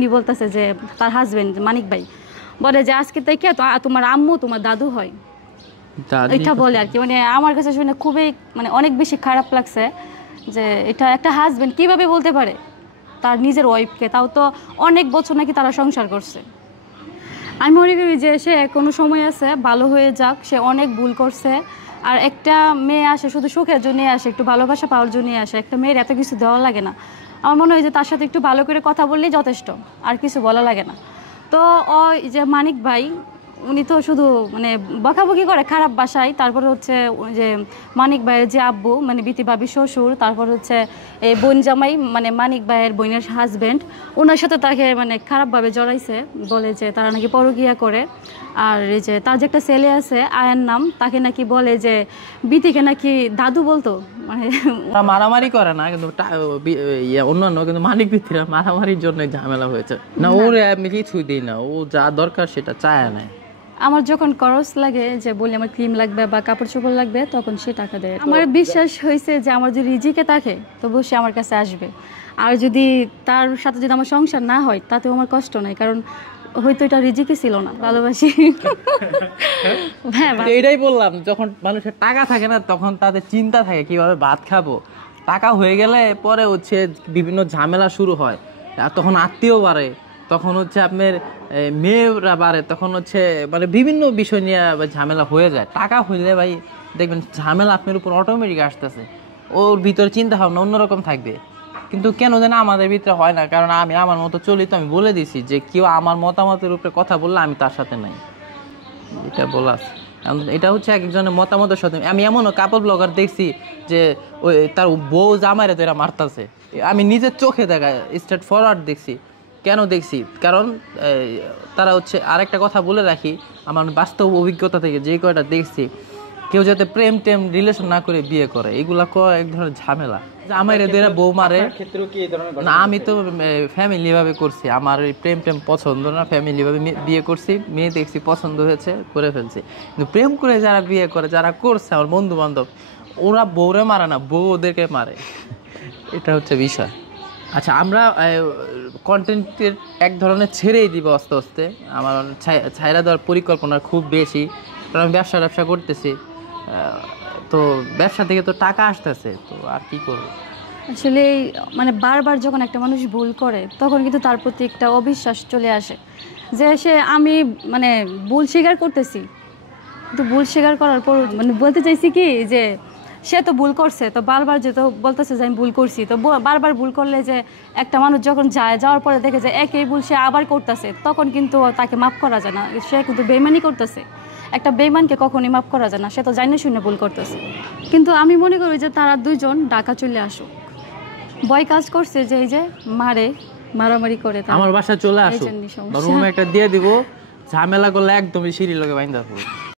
উনি বলতেছে যে তার হাজবেন্ড মানিক ভাই বলে যে আজকে থেকে তোমার আম্মু তোমার দাদু হয়, এটা বলে আর কি। মানে আমার কাছে শুনে খুবই মানে অনেক বেশি খারাপ লাগছে যে এটা একটা হাজবেন্ড কিভাবে বলতে পারে তার নিজের ওয়াইফকে, তাও তো অনেক বছর নাকি তারা সংসার করছে। আমি মনে করি যে সে কোনো সময় আছে, ভালো হয়ে যাক, সে অনেক ভুল করছে। আর একটা মেয়ে আসে শুধু সুখের জন্যই আসে, একটু ভালোবাসা পাওয়ার জন্যই আসে, একটা মেয়ের এত কিছু দেওয়া লাগে না। আমার মনে হয় যে তার সাথে একটু ভালো করে কথা বললেই যথেষ্ট, আর কিছু বলা লাগে না। তো ওই যে মানিক ভাই উনি তো শুধু মানে বকাবকি করে খারাপ ভাষায়। তারপরে হচ্ছে যে মানিক ভাইয়ের যে আব্বু মানে বিতি ভাবি শ্বশুর, তারপর হচ্ছে এই বোন জামাই মানে মানিক ভাইয়ের বোনের হাজব্যান্ড, ওনার সাথে তাকে মানে খারাপভাবে জড়াইছে, বলে যে তারা নাকি পরকীয়া করে। আর এই যে তার যে একটা ছেলে আছে আয়ার নাম, তাকে নাকি বলে যে বিতিকে নাকি দাদু বলতো। মানে মারামারি করে না কিন্তু অন্যান্য, কিন্তু মানিক বিতিরা মারামারির জন্য ঝামেলা হয়েছে না। ওর আমি কিছুই দিই না, ও যা দরকার সেটা চায় না। আমার যখন খরচ লাগে যে বলি আমার ক্রিম লাগবে বা কাপড় চোপড় লাগবে, তখন সে টাকা দেয়। আমার বিশ্বাস হয়েছে যে আমার যদি রিজিকে থাকে তবু সে আমার কাছে আসবে। আর যদি তার সাথে যদি আমার সংসার না হয় তাতেও আমার কষ্ট নাই, কারণ হয়তো এটা রিজিকে ছিল না, ভালোবাসি। হ্যাঁ এটাই বললাম, যখন মানুষের টাকা থাকে না তখন তাদের চিন্তা থাকে কিভাবে ভাত খাবো। টাকা হয়ে গেলে পরে হচ্ছে বিভিন্ন ঝামেলা শুরু হয়, আর তখন আত্মীয় বাড়ে, তখন হচ্ছে আপনার মেয়েরা বাড়ে, তখন হচ্ছে মানে বিভিন্ন বিষয় নিয়ে ঝামেলা হয়ে যায়। টাকা হইলে ভাই দেখবেন ঝামেলা আপনার উপর অটোমেটিক আসতেছে, ওর ভিতরে চিন্তা ভাবনা অন্যরকম থাকবে। কিন্তু কেন যেন আমাদের ভিতরে হয় না, কারণ আমি আমার মতো চলি। তো আমি বলে দিছি যে কেউ আমার মতামতের উপরে কথা বললে আমি তার সাথে নাই, এটা বলা। এটা হচ্ছে একজনের মতামতের সাথে। আমি এমনও কাপড় ব্লগার দেখছি যে ওই তার বউ জামাইরে তো এরা মারতাছে, আমি নিজের চোখে দেখা স্ট্রেট ফরওয়ার্ড দেখছি। কেন দেখছি? কারণ তারা হচ্ছে আরেকটা কথা বলে রাখি, আমার বাস্তব অভিজ্ঞতা থেকে যে কয়টা দেখছি, কেউ যাতে প্রেম টেম রিলেশন না করে বিয়ে করে, এগুলা এক ধরনের ঝামেলা। আমার এদের বউ মারে না, আমি তো ফ্যামিলি ভাবে করছি, আমার ওই প্রেম টেম পছন্দ না, ফ্যামিলি ভাবে বিয়ে করছি, মেয়ে দেখছি পছন্দ হয়েছে করে ফেলছি। কিন্তু প্রেম করে যারা বিয়ে করে, যারা করছে আমার বন্ধু বান্ধব, ওরা বউরে মারে না, বউ ওদেরকে মারে, এটা হচ্ছে বিষয়। আচ্ছা, আমরা কন্টেন্টের এক ধরনের ছেড়েই দিব আস্তে আস্তে। আমার ছাইরা দেওয়ার পরিকল্পনা খুব বেশি, কারণ আমি ব্যবসা করতেছি। তো ব্যবসা থেকে তো টাকা আসতেছে, তো আর কি করবো। আসলে মানে বারবার যখন একটা মানুষ ভুল করে তখন কিন্তু তার প্রতি একটা অবিশ্বাস চলে আসে, যে সে আমি মানে ভুল স্বীকার করতেছি, কিন্তু ভুল স্বীকার করার পর মানে বলতে চাইছি কি যে সে তো ভুল করছে, তো বারবার যেহেতু বলতেছে যে আমি ভুল করছি, তো বারবার ভুল করলে যে একটা মানুষ যখন যাওয়ার পরে দেখে যে একই ভুল সে আবার করতেছে, তখন কিন্তু তাকে মাফ করা যায় না। সে কিন্তু বেইমানি করতেছে, একটা বেইমানকে কখনই মাফ করা যায় না, সে তো জানে শুনে ভুল করতেছে। কিন্তু আমি মনে করি যে তারা দুইজন ঢাকা চলে আসুক। ভয় কাজ করছে যে এই যে মারামারি করে আমার বাসায় চলে আসুক, রুম একটা দিয়ে দিব, ঝামেলা করলে একদমই সিঁড়ি লগে বাইন্দা পড়ব।